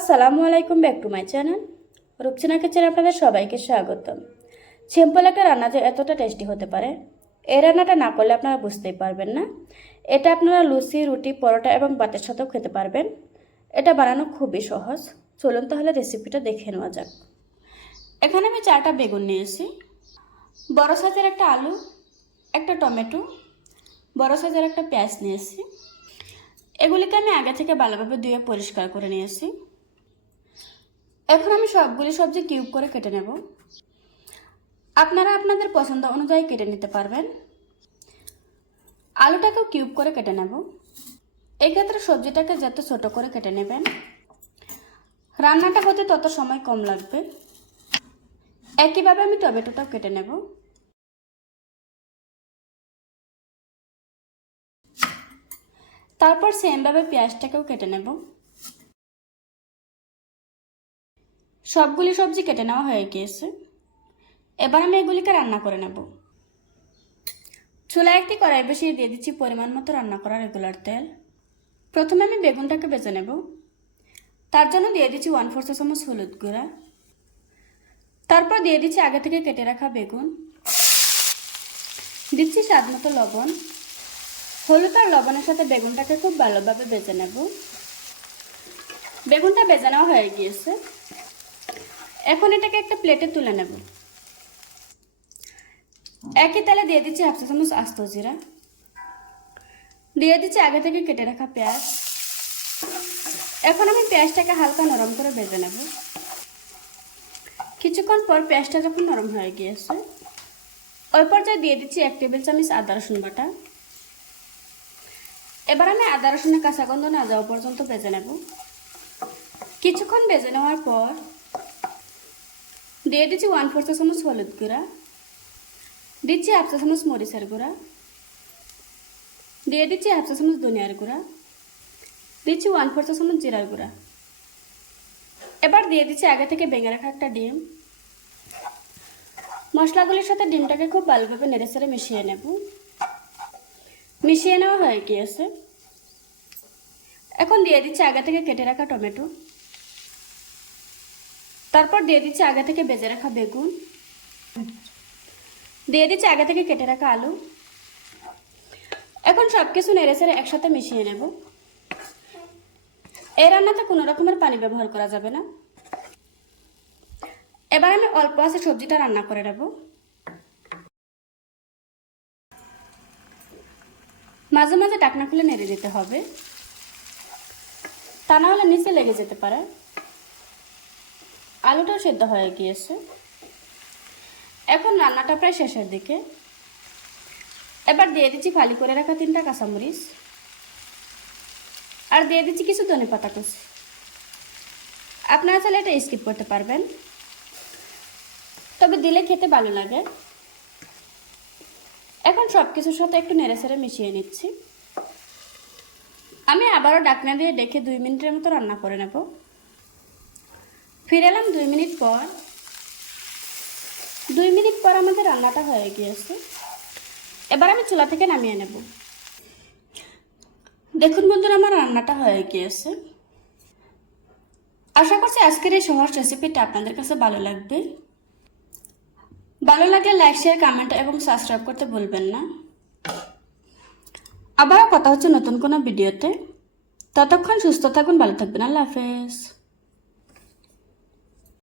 আসসালামু আলাইকুম, back to my channel. Rupsina কিচেনে আপনাদের সবাইকে স্বাগতম। সিম্পল একটা রান্না যে এতটা টেস্টি হতে পারে এই রান্নাটা না করলে আপনারা বুঝতেই পারবেন না। এটা আপনারা লুচি, রুটি, পরোটা এবং ভাতের সাথেও খেতে পারবেন। এটা বানানো খুবই সহজ। চলুন তাহলে রেসিপিটা দেখে নেওয়া যাক। এখানে আমি চারটা বেগুন নিয়েছি। বড় সাইজের একটা আলু, একটা টমেটো, বড় সাইজের একটা পেঁয়াজ নিয়েছি। এগুলিকে আমি আগে থেকে ভালোভাবে ধুয়ে পরিষ্কার করে নিয়েছি। এখন আমি সবগুলি সবজি কিউব করে কেটে নেব। আপনারা আপনাদের পছন্দ অনুযায়ী কেটে নিতে পারবেন। আলুটাকেও কিউব করে কেটে নেব। এই ক্ষেত্রে সবজিটাকে যত ছোট করে কেটে নেবেন। রান্নাটা হতে তত সময় কম লাগবে। একইভাবে আমি টমেটোটাও কেটে নেব। তারপর সেমভাবে পেঁয়াজটাকেও কেটে নেব। সবগুলি সবজি কেটে নেওয়া হয়ে গিয়েছে। এবার আমি এগুলিকে রান্না করে নেব। চুলা একটি কড়াই বসিয়ে দিয়ে দিচ্ছি পরিমাণ মতো রান্না করা রেগুলার তেল। প্রথমে আমি বেগুনটাকে বেজে নেব। তার জন্য দিয়ে দিচ্ছি ওয়ান ফোর চামচ হলুদ গুঁড়া। তারপর দিয়ে দিচ্ছি আগে থেকে কেটে রাখা বেগুন। দিচ্ছি স্বাদ মতো লবণ। হলুদ আর লবণের সাথে বেগুনটাকে খুব ভালোভাবে বেজে নেব। বেগুনটা বেজে নেওয়া হয়ে গিয়েছে। এখন এটাকে একটা প্লেটে তুলে নেব। একই তেলে দিয়ে দিচ্ছি হাফ চা চামচ আস্ত জিরা। দিয়ে দিচ্ছি আগে থেকে কেটে রাখা পেঁয়াজ। এখন আমি পেঁয়াজটাকে হালকা নরম করে ভেজে নেব। কিছুক্ষণ পর পেঁয়াজটা যখন নরম হয়ে গিয়েছে, ওই পর্যায়ে দিয়ে দিচ্ছি এক টেবিল চামচ আদা রসুন বাটা। এবার আমি আদা রসুনের কাঁচা গন্ধ না যাওয়া পর্যন্ত ভেজে নেব। কিছুক্ষণ ভেজে নেওয়ার পর দিয়ে দিচ্ছি ওয়ান ফোর চামচ হলুদ গুঁড়া দিচ্ছি হাফ চা চামচ মরিচের গুঁড়া দিয়ে দিচ্ছি হাফ চা চামচ ধনিয়ার গুঁড়া দিচ্ছি ওয়ান ফোর চা চামচ জিরার গুঁড়া এবার দিয়ে দিচ্ছি আগে থেকে ভেঙে রাখা একটা ডিম মশলাগুলির সাথে ডিমটাকে খুব ভালোভাবে নেড়ে চেড়ে মিশিয়ে নেব মিশিয়ে নেওয়া হয়ে গিয়েছে এখন দিয়ে দিচ্ছি আগে থেকে কেটে রাখা টমেটো তারপর দিয়ে দিচ্ছি আগে থেকে বেজে রাখা বেগুন। দিয়ে দিচ্ছি আগে থেকে কেটে রাখা আলু। এখন সব কিছু নেড়ে চেড়ে একসাথে মিশিয়ে নেব। এই রান্নাতে কোনো রকমের পানি ব্যবহার করা যাবে না। এবার আমি অল্প আছে সবজিটা রান্না করে নেব। মাঝে মাঝে টাকনা খুলে নেড়ে দিতে হবে। তা না হলে নিচে লেগে যেতে পারে। আলুটাও সেদ্ধ হয়ে গিয়েছে। এখন রান্নাটা প্রায় শেষের দিকে। এবার দিয়ে দিচ্ছি ফালি করে রাখা তিনটা কাঁচামরিচ। আর দিয়ে দিচ্ছি কিছু ধনে পাতা কুচি। আপনারা চাইলে এটা স্কিপ করতে পারবেন। তবে দিলে খেতে ভালো লাগে। এখন সব কিছুর সাথে একটু নেড়ে ছেড়ে মিশিয়ে নিচ্ছি। আমি আবারও ডাকনা দিয়ে ডেকে দুই মিনিটের মতো রান্না করে নেব। ফিরে এলাম দুই মিনিট পর। দুই মিনিট পর আমাদের রান্নাটা হয়ে গিয়েছে। এবার আমি চুলা থেকে নামিয়ে নেব। দেখুন বন্ধুরা, আমার রান্নাটা হয়ে গিয়েছে। আশা করছি আজকের এই সহজ রেসিপিটা আপনাদের কাছে ভালো লাগবে। ভালো লাগলে লাইক শেয়ার কমেন্ট এবং সাবস্ক্রাইব করতে ভুলবেন না। আবারও কথা হচ্ছে নতুন কোনো ভিডিওতে ততক্ষণ সুস্থ থাকুন, ভালো থাকবেন। আল্লাহ হাফেজ।